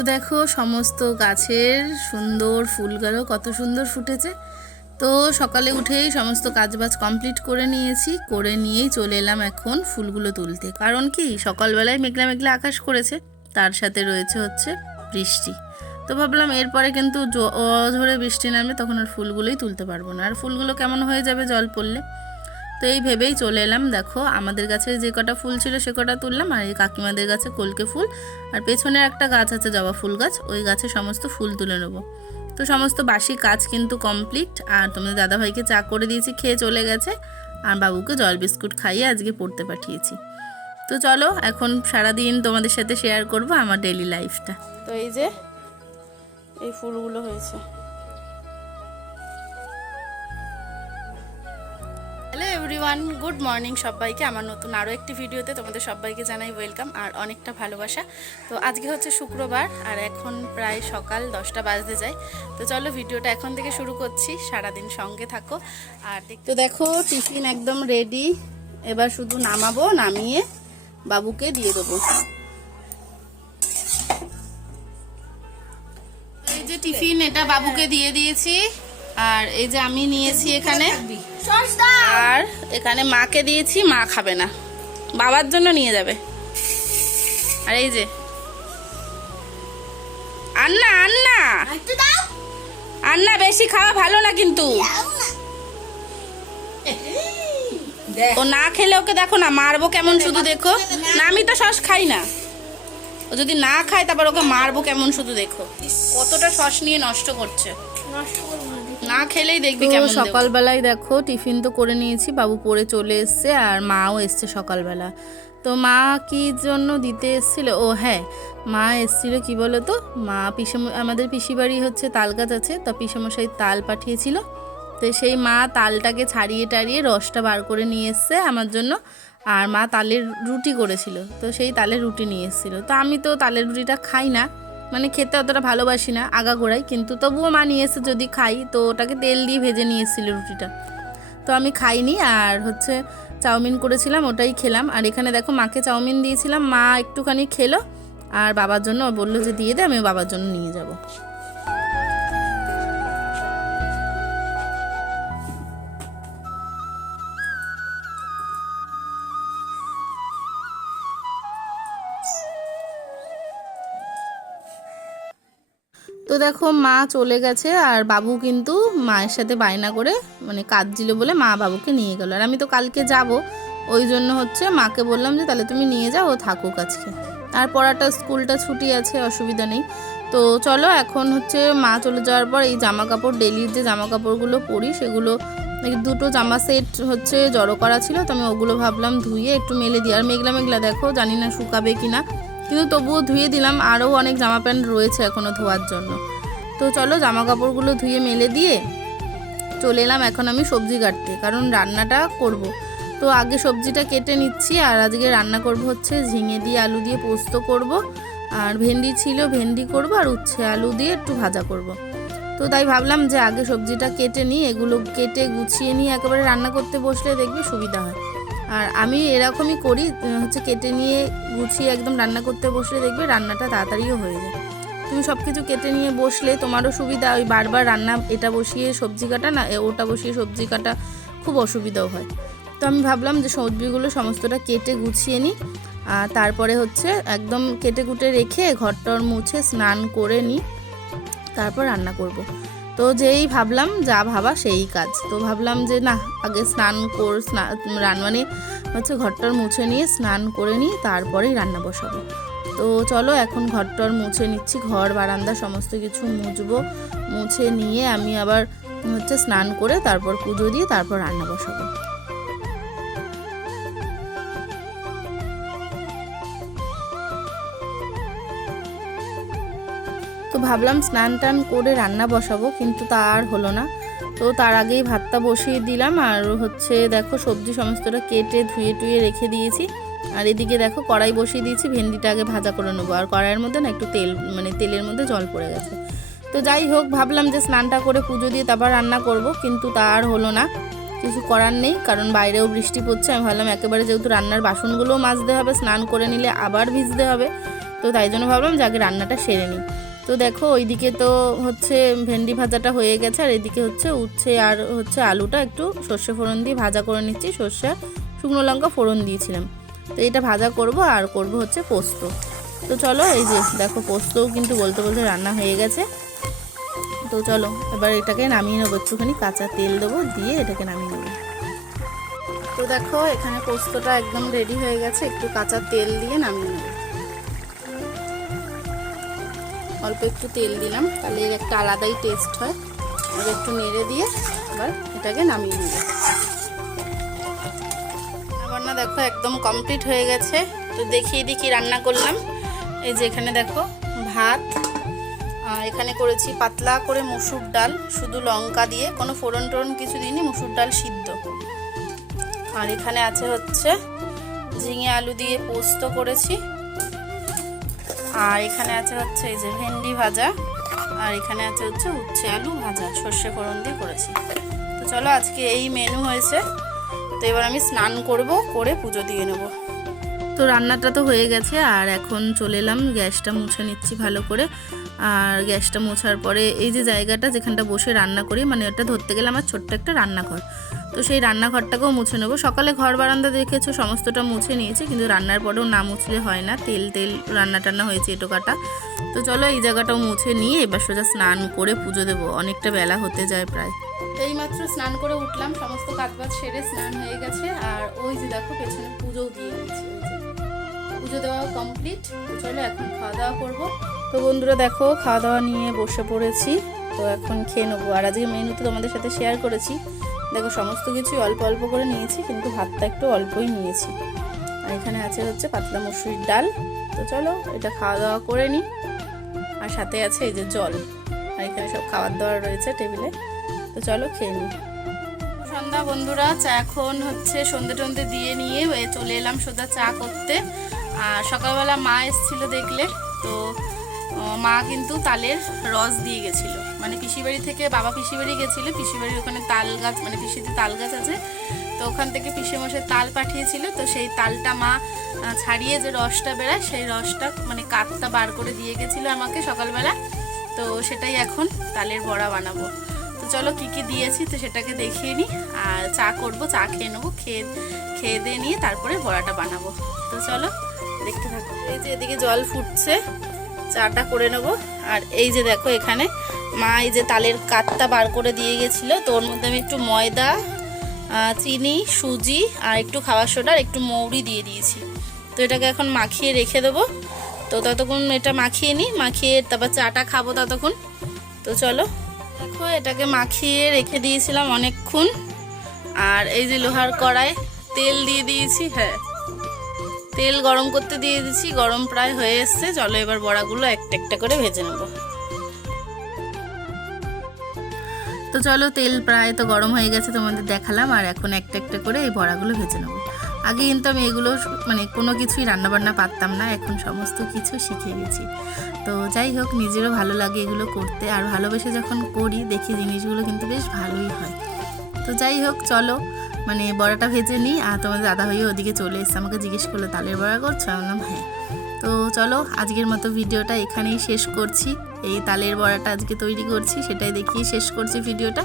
তো দেখো সমস্ত গাছের সুন্দর ফুলগুলো কত সুন্দর ফুটেছে। তো সকালে উঠেই সমস্ত কাজবাজ কমপ্লিট করে নিয়েছি, করে নিয়েই চলে এলাম এখন ফুলগুলো তুলতে। কারণ কি সকালবেলায় মেঘলা মেঘলা আকাশ করেছে, তার সাথে রয়েছে হচ্ছে বৃষ্টি। তো ভাবলাম এরপরে কিন্তু ঝড়ে বৃষ্টি নামবে, তখন আর ফুলগুলোই তুলতে পারবো না, আর ফুলগুলো কেমন হয়ে যাবে জল পড়লে। তো এই ভেবেই চলে এলাম। দেখো আমাদের গাছে যে কটা ফুল ছিল সে কটা তুললাম, আর এই কাকিমাদের গাছে কলকে ফুল, আর পেছনের একটা গাছ আছে জবা ফুল গাছ, ওই গাছে সমস্ত ফুল তুলে নেবো। তো সমস্ত বাসি কাজ কিন্তু কমপ্লিট। আর তোমাদের দাদাভাইকে চা করে দিয়েছি, খেয়ে চলে গেছে, আর বাবুকে জল বিস্কুট খাইয়ে আজকে পড়তে পাঠিয়েছি। তো চলো এখন সারাদিন তোমাদের সাথে শেয়ার করব আমার ডেইলি লাইফটা। তো এই যে এই ফুলগুলো হয়েছে। হ্যালো এভরিওয়ান, গুড মর্নিং সবাইকে। আমার নতুন আরও একটি ভিডিওতে তোমাদের সবাইকে জানাই ওয়েলকাম আর অনেকটা ভালোবাসা। তো আজকে হচ্ছে শুক্রবার, আর এখন প্রায় সকাল 10টা বাজতে যায়। তো চলো ভিডিওটা এখন থেকে শুরু করছি, সারাদিন সঙ্গে থাকো। আর তো দেখো টিফিন একদম রেডি, এবার শুধু নামাবো, নামিয়ে বাবুকে দিয়ে দেবো। এই যে টিফিন, এটা বাবুকে দিয়ে দিয়েছি, আর এই যে আমি নিয়েছি এখানে, আর এখানে মাকে দিয়েছি, মা খাবে না, বাবার জন্য নিয়ে যাবে। আর এই যে আন্না আন্না আন্না, বেশি খাওয়া ভালো না কিন্তু। ও না খেলে ওকে দেখো না মারবো কেমন, শুধু দেখো না, আমি তো সস খাই না, ও যদি না খায় তারপর ওকে মারবো কেমন, শুধু দেখো কতটা সস নিয়ে নষ্ট করছে, না খেলেই দেখবি কেমন। সকালবেলায় দেখো টিফিন তো করে নিয়েছি, বাবু পড়ে চলে এসছে, আর মাও এসছে সকালবেলা। তো মা কি জন্য দিতে এসেছিল, ও হ্যাঁ মা এসেছিল কি বলো তো, মা আমাদের পিসি বাড়ি হচ্ছে তাল গাছ আছে, তো পিসেমশাই তাল পাঠিয়েছিল। তো সেই মা তালটাকে ছাড়িয়ে টাড়িয়ে রসটা বার করে নিয়ে এসছে আমার জন্য, আর মা তালের রুটি করেছিল, তো সেই তালের রুটি নিয়ে এসেছিল। তো আমি তো তালের রুটিটা খাই না, মানে খেতে অতটা ভালোবাসি না আগাগোড়াই, কিন্তু তবুও মা নিয়ে এসে যদি খাই, তো ওটাকে তেল দিয়ে ভেজে নিয়ে এসেছিলো রুটিটা, তো আমি খাইনি। আর হচ্ছে চাউমিন করেছিলাম, ওটাই খেলাম। আর এখানে দেখো মাকে চাউমিন দিয়েছিলাম, মা একটুখানি খেলো, আর বাবার জন্য বললো যে দিয়ে দে, আমি বাবার জন্য নিয়ে যাব। তো দেখো মা চলে গেছে, আর বাবু কিন্তু মায়ের সাথে বায়না করে, মানে কাঁদছিল বলে মা বাবুকে নিয়ে গেল। আর আমি তো কালকে যাব, ওই জন্য হচ্ছে মাকে বললাম যে তাহলে তুমি নিয়ে যাও, ও থাকুক আজকে, আর পড়াটা স্কুলটা ছুটি আছে, অসুবিধা নেই। তো চলো এখন হচ্ছে মা চলে যাওয়ার পর এই জামা কাপড়, ডেলির যে জামা কাপড়গুলো পরি সেগুলো, দুটো জামা সেট হচ্ছে জড়ো করা ছিল, তো আমি ওগুলো ভাবলাম ধুয়ে একটু মেলে দিই। আর মেঘলা মেঘলা দেখো, জানি না শুকাবে কিনা, কিন্তু তবুও ধুয়ে দিলাম, আরও অনেক জামা প্যান্ট রয়েছে এখনও ধোয়ার জন্য। তো চলো জামা কাপড়গুলো ধুয়ে মেলে দিয়ে চলে এলাম এখন আমি সবজি কাটতে, কারণ রান্নাটা করব। তো আগে সবজিটা কেটে নিচ্ছি, আর আজকে রান্না করব হচ্ছে ঝিঙে দিয়ে আলু দিয়ে পোস্ত করব, আর ভেন্ডি ছিল ভেন্ডি করব, আর উচ্ছে আলু দিয়ে একটু ভাজা করব। তো তাই ভাবলাম যে আগে সবজিটা কেটে নিই, এগুলো কেটে গুছিয়ে নিয়ে একেবারে রান্না করতে বসলে দেখবি সুবিধা হয়। আর আমি এরকমই করি, হচ্ছে কেটে নিয়ে গুছিয়ে একদম রান্না করতে বসলে দেখবে রান্নাটা তাড়াতাড়িও হয়ে যায়। তুমি সব কিছু কেটে নিয়ে বসলে তোমারও সুবিধা, ওই বারবার রান্না এটা বসিয়ে সবজি কাটা না ওটা বসিয়ে সবজি কাটা খুব অসুবিধাও হয়। তো আমি ভাবলাম যে সবজিগুলো সমস্তটা কেটে গুছিয়ে নিই, আর তারপরে হচ্ছে একদম কেটে কুটে রেখে ঘরটর মুছে স্নান করে নিই, তারপর রান্না করব। তো যেই ভাবলাম যা ভাবা সেই কাজ, তো ভাবলাম যে না আগে মানে হচ্ছে ঘরটর মুছে নিয়ে স্নান করে নিই, তারপরেই রান্না বসাবো। তো চলো এখন ঘরটর মুছে নিচ্ছি, ঘর বারান্দা সমস্ত কিছু মুছবো, মুছে নিয়ে আমি আবার হচ্ছে স্নান করে তারপর পুজো দিয়ে তারপর রান্না বসাবো। তো ভাবলাম স্নান টান করে রান্না বসাবো, কিন্তু তা আর হলো না। তো তার আগেই ভাতটা বসিয়ে দিলাম, আর হচ্ছে দেখো সবজি সমস্তটা কেটে ধুয়ে টুয়ে রেখে দিয়েছি, আর এদিকে দেখো কড়াই বসিয়ে দিয়েছি, ভেন্ডিটা আগে ভাজা করে নেবো। আর কড়াইয়ের মধ্যে না একটু তেল, মানে তেলের মধ্যে জল পড়ে গেছে। তো যাই হোক ভাবলাম যে স্নানটা করে পুজো দিয়ে তারপর রান্না করব, কিন্তু তা আর হলো না, কিছু করার নেই, কারণ বাইরেও বৃষ্টি পড়ছে। আমি ভাবলাম একেবারে যেহেতু রান্নার বাসনগুলোও মাজতে হবে, স্নান করে নিলে আবার ভিজতে হবে, তো তাই জন্য ভাবলাম যে আগে রান্নাটা সেরে নিই। তো দেখো ওইদিকে তো হচ্ছে ভেন্ডি ভাজাটা হয়ে গেছে, আর এদিকে হচ্ছে উচ্ছে আর হচ্ছে আলুটা একটু সর্ষে ফোড়ন দিয়ে ভাজা করে নিচ্ছি। সর্ষে শুকনো লঙ্কা ফোড়ন দিয়েছিলাম। তো এটা ভাজা করব, আর করব হচ্ছে পোস্ত। তো চলো, এই যে দেখো পোস্তও কিন্তু বলতে বলতে রান্না হয়ে গেছে। তো চলো এবার এটাকে নামিয়ে নেবো, একটুখানি কাঁচা তেল দেবো, দিয়ে এটাকে নামিয়ে নেবো। তো দেখো এখানে পোস্তটা একদম রেডি হয়ে গেছে, একটু কাঁচা তেল দিয়ে নামিয়ে নেবো। অল্প একটু তেল দিলাম, তাহলে এর একটা আলাদাই টেস্ট হয়। আর একটু নেড়ে দিয়ে এবার এটাকে নামিয়ে নেব। রান্না দেখো একদম কমপ্লিট হয়ে গেছে। তো দেখিয়ে দিই কি রান্না করলাম। এই যে এখানে দেখো ভাত, এখানে করেছি পাতলা করে মসুর ডাল, শুধু লঙ্কা দিয়ে, কোনো ফোড়ন টোড়ন কিছু দিইনি, মসুর ডাল সিদ্ধ। আর এখানে আছে হচ্ছে ঝিঙে আলু দিয়ে পোস্ত করেছি। আর এখানে আছে হচ্ছে এই যে ভেন্ডি ভাজা, আর এখানে আছে হচ্ছে উচ্ছে আলু ভাজা, সর্ষে ফোড়ন দিয়ে করেছি। তো চলো আজকে এই মেনু হয়েছে। তো এবার আমি স্নান করব, করে পুজো দিয়ে নেব। তো রান্নাটা তো হয়ে গেছে, আর এখন চলে এলাম গ্যাসটা মুছে নিচ্ছি ভালো করে। আর গ্যাসটা মোছার পরে এই যে জায়গাটা যেখানটা বসে রান্না করি, মানে ওটা ধরতে গেলে আমার ছোট্ট একটা রান্নাঘর, তো সেই রান্নাঘরটাকেও মুছে নেবো। সকালে ঘর বারান্দা দেখেছো সমস্তটা মুছে নিয়েছি, কিন্তু রান্নার পরেও না মুছলে হয় না, তেল তেল রান্না টান্না হয়েছে এটো কাটা। তো চলো এই জায়গাটাও মুছে নিয়ে এবার সোজা স্নান করে পুজো দেবো, অনেকটা বেলা হতে যায় প্রায়। এইমাত্র স্নান করে উঠলাম, সমস্ত কাজবাজ সেরে স্নান হয়ে গেছে। আর ওই যে দেখো পেছনে পুজোও দিয়ে দিয়েছি, পুজো দেওয়া কমপ্লিট। তো চলো এখন খাওয়া দাওয়া করবো। তো বন্ধুরা দেখো খাওয়া দাওয়া নিয়ে বসে পড়েছি। তো এখন খেয়ে নেবো। আর আজকে মেনু তো তোমাদের সাথে শেয়ার করেছি। দেখো সমস্ত কিছুই অল্প অল্প করে নিয়েছি, কিন্তু ভাতটা একটু অল্পই নিয়েছি। আর এখানে আছে হচ্ছে পাতলা মসুরির ডাল। তো চলো এটা খাওয়া দাওয়া করে নিই। আর সাথে আছে এই যে জল, আর এখানে সব খাবার দাবার রয়েছে টেবিলে। তো চলো খেয়ে নিই। সন্ধ্যা বন্ধুরা, চা এখন হচ্ছে সন্ধে টন্ধে দিয়ে নিয়ে চলে এলাম সোজা চা করতে। আর সকালবেলা মা এসেছিল দেখলে, তো মা কিন্তু তালের রস দিয়ে গেছিল, মানে পিসিবাড়ি থেকে, বাবা পিসিবাড়ি গেছিলো, পিসিবাড়ির ওখানে তাল গাছ, মানে পিসিতে তাল গাছ আছে, তো ওখান থেকে পিসেমশাই তাল পাঠিয়েছিল। তো সেই তালটা মা ছাড়িয়ে যে রসটা বেরায়, সেই রসটা মানে কাঠটা বার করে দিয়ে গেছিলো আমাকে সকালবেলা। তো সেটাই এখন তালের বড়া বানাবো। তো চলো কি কি দিয়েছি তো সেটাকে দেখিয়ে নিই, আর চা করবো, চা খেয়ে নেবো, খেয়ে দিয়ে নিয়ে তারপরে বড়াটা বানাবো। তো চলো দেখতে থাকো। এই যে এদিকে জল ফুটছে, চাটা করে নেব। আর এই যে দেখো এখানে মা এই যে তালের কাঠটা বার করে দিয়ে গেছিলো, তো ওর মধ্যে আমি একটু ময়দা, চিনি, সুজি আর একটু খাবার সোডা আর একটু মৌরি দিয়ে দিয়েছি। তো এটাকে এখন মাখিয়ে রেখে দেবো। তো ততক্ষণ এটা মাখিয়ে নিই, মাখিয়ে তারপর চাটা খাবো ততক্ষণ। তো চলো দেখো এটাকে মাখিয়ে রেখে দিয়েছিলাম অনেকক্ষণ। আর এই যে লোহার কড়াই তেল দিয়ে দিয়েছি, হ্যাঁ তেল গরম করতে দিয়ে দিচ্ছি, গরম প্রায় হয়ে এসছে। চলো এবার বড়াগুলো একটা একটা করে ভেজে নেব। তো চলো তেল প্রায় তো গরম হয়ে গেছে, তোমাদের দেখালাম। আর এখন একটা একটা করে এই বড়াগুলো ভেজে নেব। আগে কিন্তু আমি এগুলো মানে কোনো কিছুই রান্নাবান্না পারতাম না, এখন সমস্ত কিছু শিখে গেছি। তো যাই হোক, নিজেরও ভালো লাগে এগুলো করতে, আর ভালোবেসে যখন করি দেখি জিনিসগুলো কিন্তু বেশ ভালোই হয়। তো যাই হোক চলো মানে বড়াটা ভেজে নিই। আর তোমাদের দাদা ভাইও ওদিকে চলে এসছে, আমাকে জিজ্ঞেস করলো তালের বড়া করছো, আমি বললাম হ্যাঁ। তো চলো আজকের মতো ভিডিওটা এখানেই শেষ করছি। এই তালের বড়াটা আজকে তৈরি করছি, সেটাই দেখিয়ে শেষ করছি ভিডিওটা।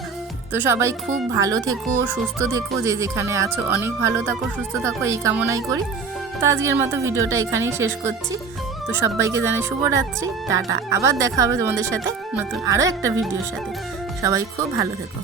তো সবাই খুব ভালো থেকো, সুস্থ থেকো, যে যেখানে আছো অনেক ভালো থাকো, সুস্থ থাকো, এই কামনাই করি। তো আজকের মতো ভিডিওটা এখানেই শেষ করছি। তো সবাইকে জানাই শুভরাত্রি, টাটা। আবার দেখা হবে তোমাদের সাথে নতুন আরও একটা ভিডিওর সাথে। সবাই খুব ভালো থেকো।